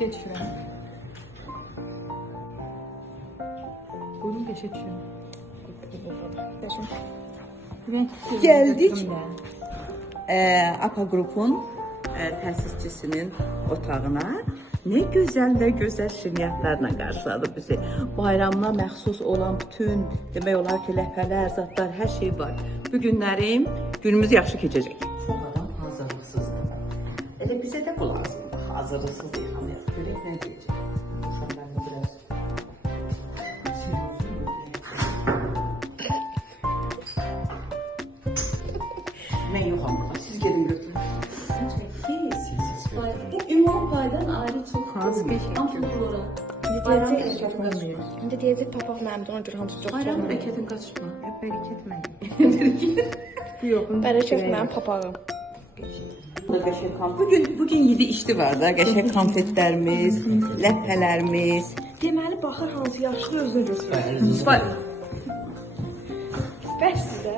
Beşe düşürəm. Buyurun, beşe düşürəm. Geldik. APA Group'un təsisçisinin otağına. Ne güzel ve güzel şirniyyatlarla karşıladı bizi. Bayramına məxsus olan bütün, demək olar ki, ləpələr, zatlar, hər şey var. Bu günlərim, günümüz yaxşı keçəcək. Çox adam hazırlıksızdır. Elə bizə də bu lazımdır. Hazırlıksız yıxamayaq. Görək nə deyəcək. Uşaqlar biraz mən yox amma. Siz gedin götürün. Bu ümumi paydan ayrı çox Hansı beş? ampullara. İndi deyəcək papaq mənimdir, ona görə hamısı çox Bayram çox. bərəkətin qaçırtma. Bərəkət mənim. Yox, Bərəkət mənim papağım. Bugün 7 işli var da, qəşəng konfetlərimiz, ləpələrimiz. Deməli baxır hansı yaşlı özünü göstərir. Bəs sizə.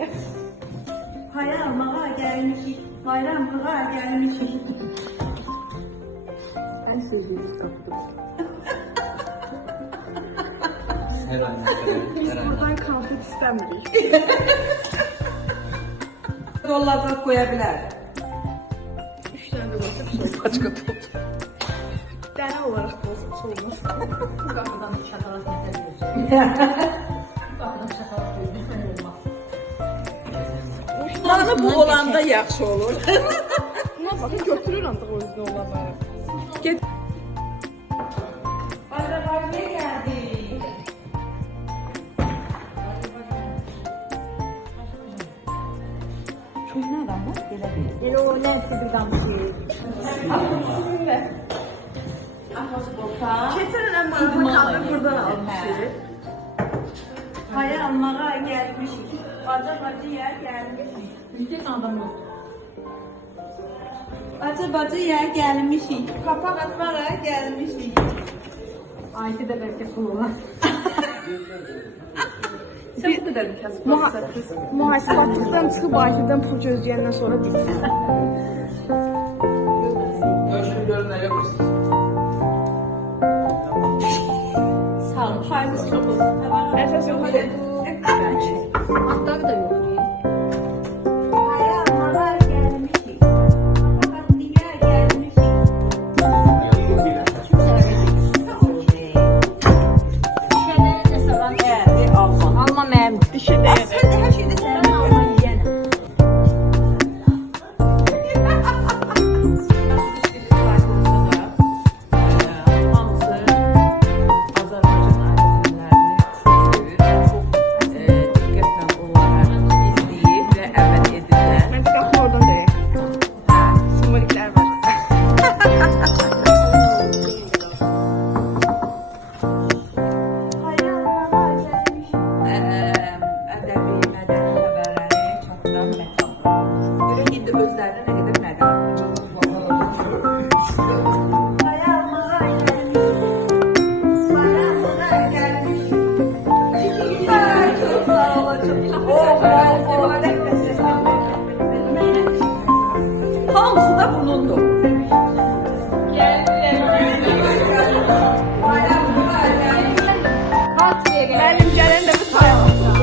Bayramlığa gəlmişik, bayramlığa gəlmişik. Mən sözünüzü tapdım. Buradan konfet istəmirik. Dollarda qoya bilər. 3 dənə də olsa bir şey. Başqa top. Dənə olaraq da olsa olmaz. Qapıdan şokolad gətirir. Qapıdan şokolad gətirir, olmaz. Bana bu olanda yaxşı olur. Buna baxın götürür ancaq o yüzden olanları. Get. Bayramlığa gəldik. Köhnə adamlar belə deyil. Elə o lənsi bir qamışı. Keçən il maraqlı buradan almışıq. Haya almağa gəlmişik. Bacı-bacıya gəlmişik. Yüksək adam olsun. Bacı-bacıya gəlmişik. Papaq atmağa gəlmişik. Ayşe de belki pul olan. Sən bu qədər mi kasıb baxsaqsın? Mühasibatlıqdan çıxıb Ayşədən pul gözləyəndən sonra bitsin. Görüşüm görün ne yapıyorsunuz? Sağ olun. Payınız çox olsun. Əsas yox idi. Atları da yok. Haya almağa gəlmişik. Papaq atmağa gəlmişik. Şişədə nəsə var. Gəldi Alman. Alma mənim. Dişidə. Sən də hər şeydə sən Ben Alman yiyənəm. Məncə qapı oradan deyək. Simvoliklər var. Hamısı da bulundu. Mənim gələn də bu tay alsın.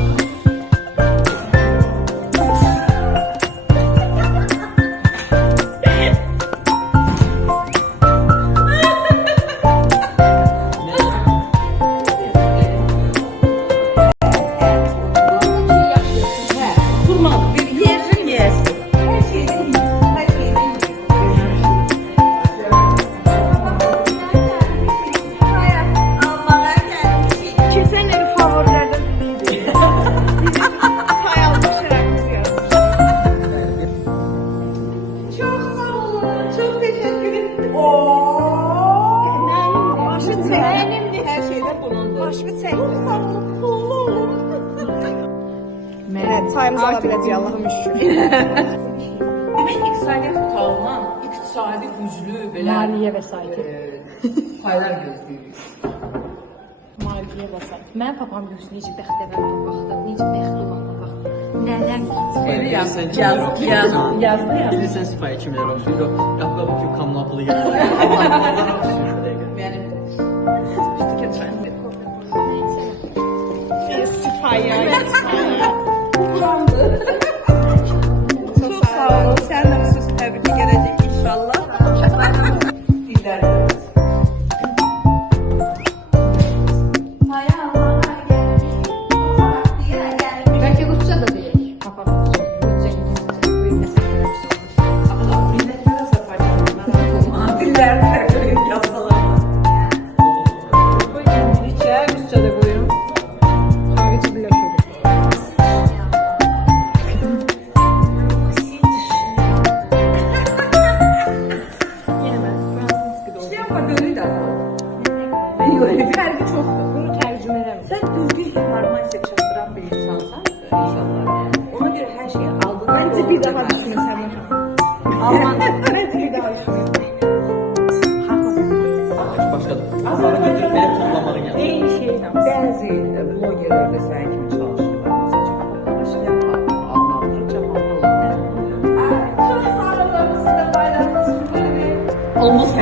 Durmadı. Bir yerin yesin. Her şeyde iyi. Her şeyde iyi. Almağa gelmişik. Keçən il favorilərdən biridir. Tay almış şərəfimiz yaratmış. Çok sağ olun. Çok teşekkür ederim. Başı çək. Benimdir. Her şeyde bulundu. Başımı çək. Sağ olun. Pullu olun. Evet, sayımızı ala biləcəyik Allah'ım şükür. Demek iqtisadiyyat qurtarılan, iqtisadi güclü belə Maliyyə vəsaiti. paylar gözləyirik. Maliyyə vəsaiti. Mənim papam görürsün necə bəxtəvər baxdı, necə bəxtli olana baxdı. Nələr Yazdı ya. Bilirsən sifayı kimlər oxşuyur? Qapıda bakıyor kanlı pulu gəlir. Çok sağ olun. Sen de xüsusi təbrik edəcək inşallah. İllər Belki Rusça da değil. Papam Rusça, İngilizce, bu İngilizce. Millətlərə Azərbaycanlılar dillər yasalar. İngilizce, Rusça da koyuyorum. Sonra geçip birleşiyorum. Yine ben Fransız gibi oldum. Amma böyle də. Yox, fərqi çoxdur. Bunu tercüme edemem. Sən düzgün informasiya çatdıran bir insansan inşallah. Ona görə hər şeyi aldığın Bence bir daha düşün sen hocam. Alman. Bence bir daha düşün. başladı. Azarı götürüp beni toplamağa geldi. En şeyden. Bəzi blogerlər də sənin kimi çalışırlar. Məsələn, şlyapa almalıdır, cavab alırlar. Çok sağ olun. Size paylaşmasın. Olmaz mı?